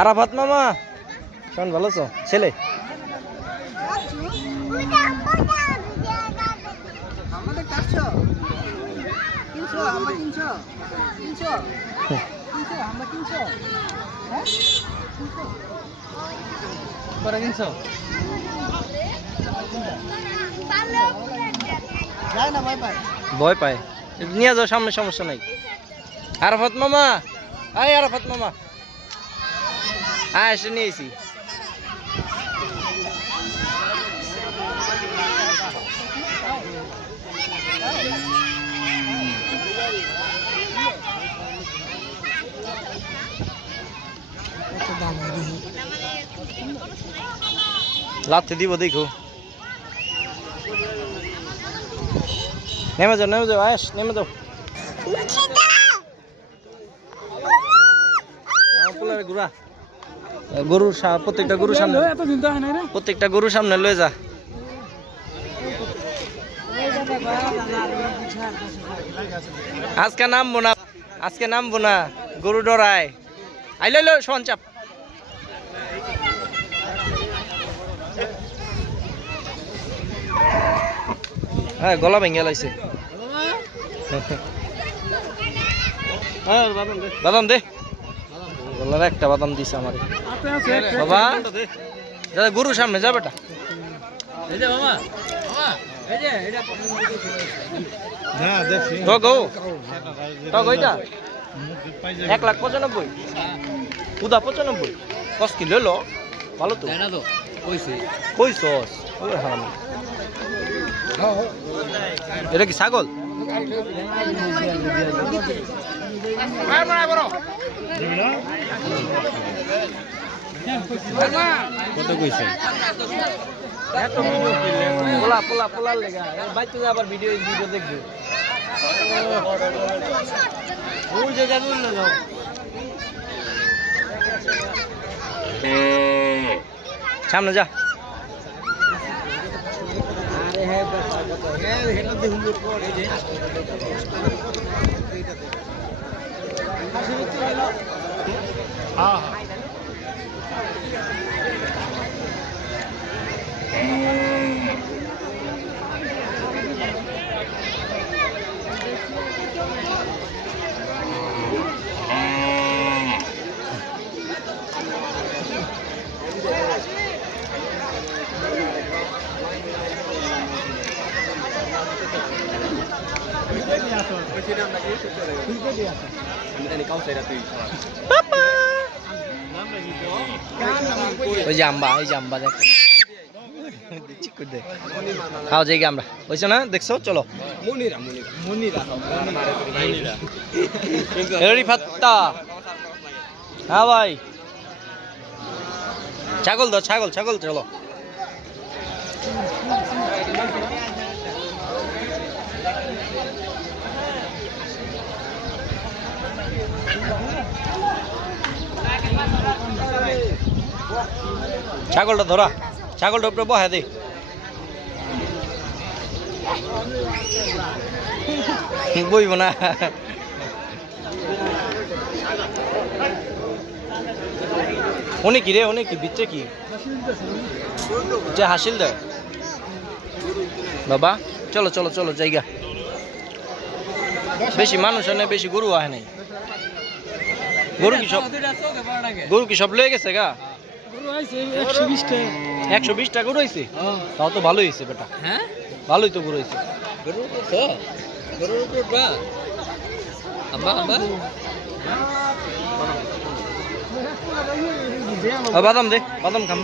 আরাফাত মামা শোন ভালো আছো ছেলে ভয় পায় নিয়ে যাও সামনে সমস্যা নাই আরাফাত মামা আয় আরাফাত মামা এসে নিয়েছি লাথি দিব দেখো নেমে যাও আয়েস নেমে যাও ঘুরা গরুর প্রত্যেকটা গরুর সামনে প্রত্যেকটা গরুর সামনে লয়ে যা আজকে নামবো না গরু ডরায় আইলো শোন চাপ হ্যাঁ গলা ভেঙে লাইছে বাদাম দে গলার একটা বাদাম দিছে আমার বাবা দাদা গরুর সামনে যা বেটা ওইটা 1,95,000 উদা 95 কস কি লইল ভালো তো কইছস এটা কি ছাগল কত কইছে পোলা লেগা বাইতে আবার ভিডিও দেখবো ওই জায়গা বললে যাও সামনে যা ওই যে আম্বা দেখ খাও যাই আমরা বুঝছো না দেখছো চলো ফাত্তা হ্যাঁ ভাই ছাগল দাও ছাগল চলো ছাগলটা ধরা ছাগলটা উপরে বহায় দে বইব না অনেক কি রে অনেক কি বিচ্ছে কি যে হাসিল দেয় বাবা চলো জায়গা বেশি মানুষ নেই বেশি গরু আহে নাই গরু কি সব লয়ে গেছে গা 120টা গরু হয়েছে তাও তো ভালোই হয়েছে বেটা হ্যাঁ ভালোই তো গরু হয়েছে বাদাম দে বাদাম খাম